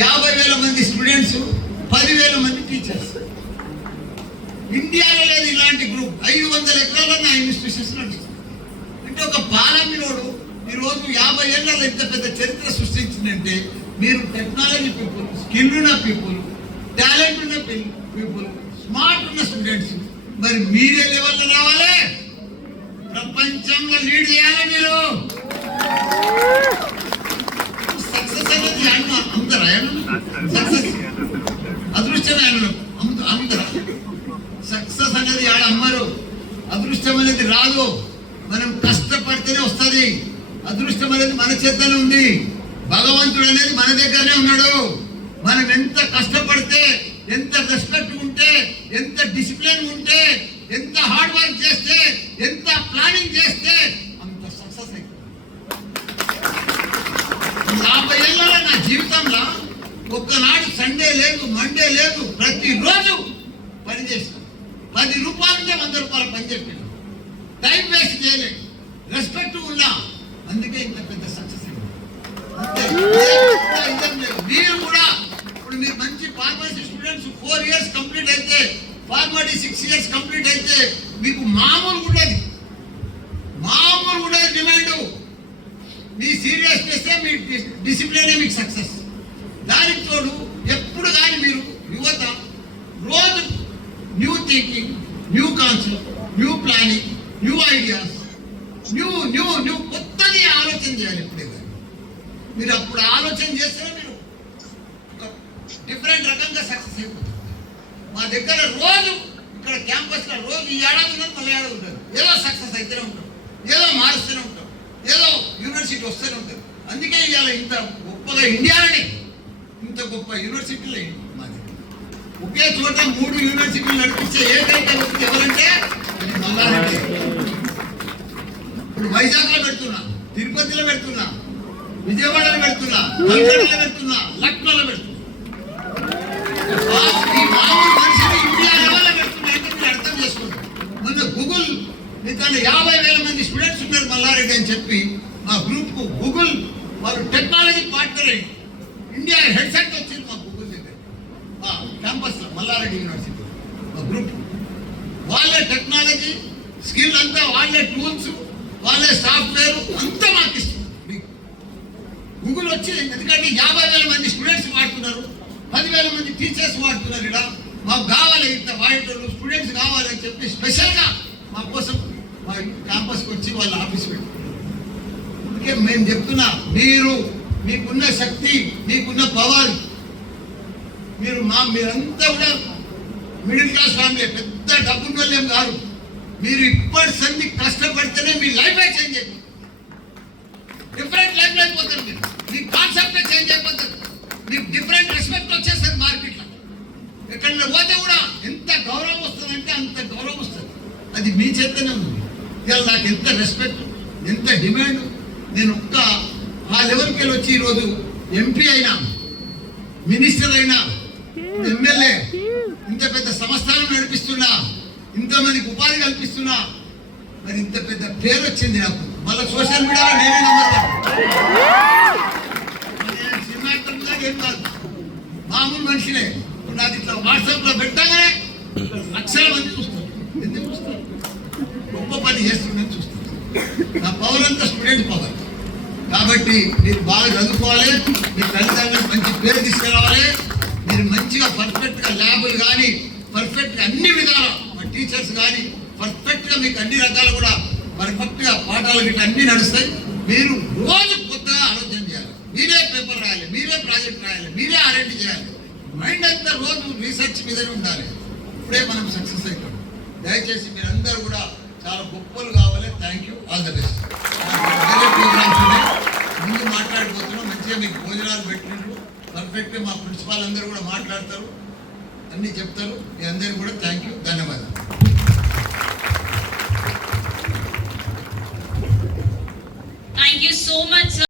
50,000 మంది స్టూడెంట్స్, 10,000 మంది టీచర్స్. ఇండియాలో లేదు ఇలాంటి గ్రూప్. 500 ఎకరాల నా ఇన్స్టిట్యూషన్స్ నడుస్తుంది. అంటే ఒక పాలమినోడు ఈరోజు 50 ఏళ్ళలో ఇంత పెద్ద చరిత్ర సృష్టించిందంటే మీరు టెక్నాలజీ పీపుల్, స్కిల్ ఉన్న పీపుల్, టాలెంట్ ఉన్న పీపుల్, స్మార్ట్ ఉన్న స్టూడెంట్స్. మరి మీరే లెవెల్లో రావాలి, ప్రపంచంలో లీడ్ చేయాలి. మీరు సక్సెస్ అనేది అందరా సక్సెస్ అదృష్టమే అందరా సక్సెస్ అనేది ఆడ అమ్మరు. అదృష్టం అనేది రాదు, మనం కష్టపడితేనే వస్తుంది. అదృష్టం అనేది మన చేతనే ఉంది. భగవంతుడు అనేది మన దగ్గరనే ఉన్నాడు. మనం ఎంత కష్టపడితే, ఎంత రెస్పెక్ట్ ఉంటే, ఎంత డిసిప్లిన్ ఉంటే, ఎంత హార్డ్ వర్క్ చేస్తే, ఎంత ప్లానింగ్ చేస్తే అంత సక్సెస్ అవుతుంది. 50 ఏళ్ళలో నా జీవితంలో ఒక్కనాడు సండే లేదు, మండే లేదు, ప్రతిరోజు పని చేస్తాను. 10 రూపాయలంటే 100 రూపాయలు పని చెప్పాను. టైం వేస్ట్ చేయలేదు, రెస్పెక్ట్ ఉన్నా. అందుకే ఇంత పెద్ద సక్సెస్ మీరు కూడా. ఇప్పుడు మీరు మంచి ఫార్మసీ స్టూడెంట్స్ 4 ఇయర్స్ కంప్లీట్ అయితే, ఫార్మసీ 6 ఇయర్స్ కంప్లీట్ అయితే మీకు మామూలు ఉండదు డిమాండ్. మీ సీరియస్నెస్, మీ డిసిప్లినే మీకు సక్సెస్. దానికి తోడు ఎప్పుడు కానీ మీరు యువత రోజు new thinking, new concept, new planning, new ideas, new కొత్తది ఆలోచన చేయాలి. ఎప్పుడే కానీ మీరు అప్పుడు ఆలోచన చేస్తే మీరు డిఫరెంట్ రకంగా సక్సెస్ అయిపోతుంది. మా దగ్గర రోజు ఇక్కడ క్యాంపస్లో రోజు ఈ ఏడాది ఉన్నది మళ్ళీ ఏడాది ఉంటుంది. ఏదో సక్సెస్ అయితేనే ఉంటాం, ఏదో మారుస్తూనే ఉంటాం, ఏదో యూనివర్సిటీ వస్తూనే ఉంటుంది. అందుకే ఇవాళ ఇంత గొప్పగా ఇండియాలోనే ఇంత గొప్ప యూనివర్సిటీలు మాది. ఒకే చోట 3 యూనివర్సిటీలు నడిపించే ఏకైక వ్యక్తి ఎవరంటే మల్లారెడ్డి. ఇప్పుడు వైజాగ్లో పెడుతున్నా, తిరుపతిలో పెడుతున్నా, విజయవాడలో పెడుతున్నా, కల్కటాలో పెడుతున్నా, లక్నోలో పెడుతున్నా. ఈ మామూలు మనిషిని ఇండియా లెవెల్లో పెడుతున్నా అంటే మీరు అర్థం చేసుకోండి. మొన్న గూగుల్ తన 50,000 మంది స్టూడెంట్స్ ఉన్నారు మల్లారెడ్డి అని చెప్పి మా గ్రూప్ కు గూగుల్ వారు టెక్నాలజీ పార్ట్నర్ అయ్యి ఇండియా హెడ్సెట్ వచ్చింది మా గూగుల్ దగ్గర, మా క్యాంపస్ లో మల్లారెడ్డి యూనివర్సిటీ. మా గ్రూప్ వాళ్ళే టెక్నాలజీ స్కిల్ అంతా, వాళ్ళే టూల్స్, వాళ్ళే సాఫ్ట్వేర్ అంతా మాకు ఇస్తుంది. గూగుల్ వచ్చి ఎందుకంటే 50,000 మంది స్టూడెంట్స్ వాడుతున్నారు, 10,000 మంది టీచర్స్ వాడుతున్నారు. ఇక్కడ మాకు కావాలి, ఇంత వాడేటోళ్ళు స్టూడెంట్స్ కావాలని చెప్పి స్పెషల్గా మా కోసం మా క్యాంపస్కి వచ్చి వాళ్ళ ఆఫీస్ పెట్టి. అందుకే మేము చెప్తున్నా, మీకున్న శక్తి, మీకున్న పవర్, మీరంతా కూడా మిడిల్ క్లాస్ ఫ్యామిలీ, పెద్ద డబ్బున్న వాళ్ళు ఏం కాదు. మీరు ఇప్పటి సంది కష్టపడితేనే మీ లైఫ్ చేంజ్ అయిపోతుంది. డిఫరెంట్ లైఫ్ అయిపోతారు. మీరు మీ కాన్సెప్ట్ చేంజ్ అయిపోతుంది. మీకు డిఫరెంట్ రెస్పెక్ట్ వచ్చేస్తుంది మార్కెట్లో. ఎక్కడైనా పోతే కూడా ఎంత గౌరవం వస్తుందంటే అంత గౌరవం వస్తుంది. అది మీ చేతనే ఉంది. ఇవాళ నాకు ఎంత రెస్పెక్ట్, ఎంత డిమాండ్. నేను ఆ లెవెల్కి వెళ్ళి వచ్చి ఈరోజు ఎంపీ అయినా, మినిస్టర్ అయినా, ఎమ్మెల్యే, ఇంత పెద్ద సంస్థానం నడిపిస్తున్నా, ఇంతమందికి ఉపాధి కల్పిస్తున్నా. మరి ఇంత పెద్ద పేరు వచ్చింది నాకు. మళ్ళీ సోషల్ మీడియాలో నేనే ఏం కాదు, మామూలు మనిషినే. నాకు ఇట్లా వాట్సాప్లో పెట్టగానే లక్షల మంది చూస్తారు. ఎందుకు చూస్తారు? గొప్ప పని చేస్తుందని చూస్తారు. నా పవర్ అంతా స్టూడెంట్ పవర్. కాబట్టి మీరు బాగా చదువుకోవాలి, మీ తల్లిదండ్రులకు మంచి పేరు తీసుకురావాలి. మీరు మంచిగా పర్ఫెక్ట్గా ల్యాబులు కానీ, పర్ఫెక్ట్గా అన్ని విధాలు మా టీచర్స్ కానీ పర్ఫెక్ట్గా మీకు అన్ని రకాలు కూడా పర్ఫెక్ట్గా పాఠాలు గిట్ట అన్నీ నడుస్తాయి. మీరు రోజు కొత్తగా ఆలోచన చేయాలి. మీరే పేపర్ రాయాలి, మీరే ప్రాజెక్ట్ రాయాలి, మీరే ఆర్ఎండి చేయాలి. మైండ్ అంతా రోజు రీసెర్చ్ మీదనే ఉండాలి. ఇప్పుడే మనం సక్సెస్ అవుతాం. దయచేసి మీరందరూ కూడా చాలా గొప్పలు కావాలి. Thank you, all the best. వేరే ప్రోగ్రామ్స్ ఉన్నాయి, ముందు మాట్లాడిపోతున్నాం. మంచిగా మీకు భోజనాలు పెట్టినట్లు పర్ఫెక్ట్గా మా ప్రిన్సిపాల్ అందరూ కూడా మాట్లాడతారు, అన్నీ చెప్తారు. మీ అందరికీ కూడా థ్యాంక్ యూ, ధన్యవాదాలు. Thank you so much, sir.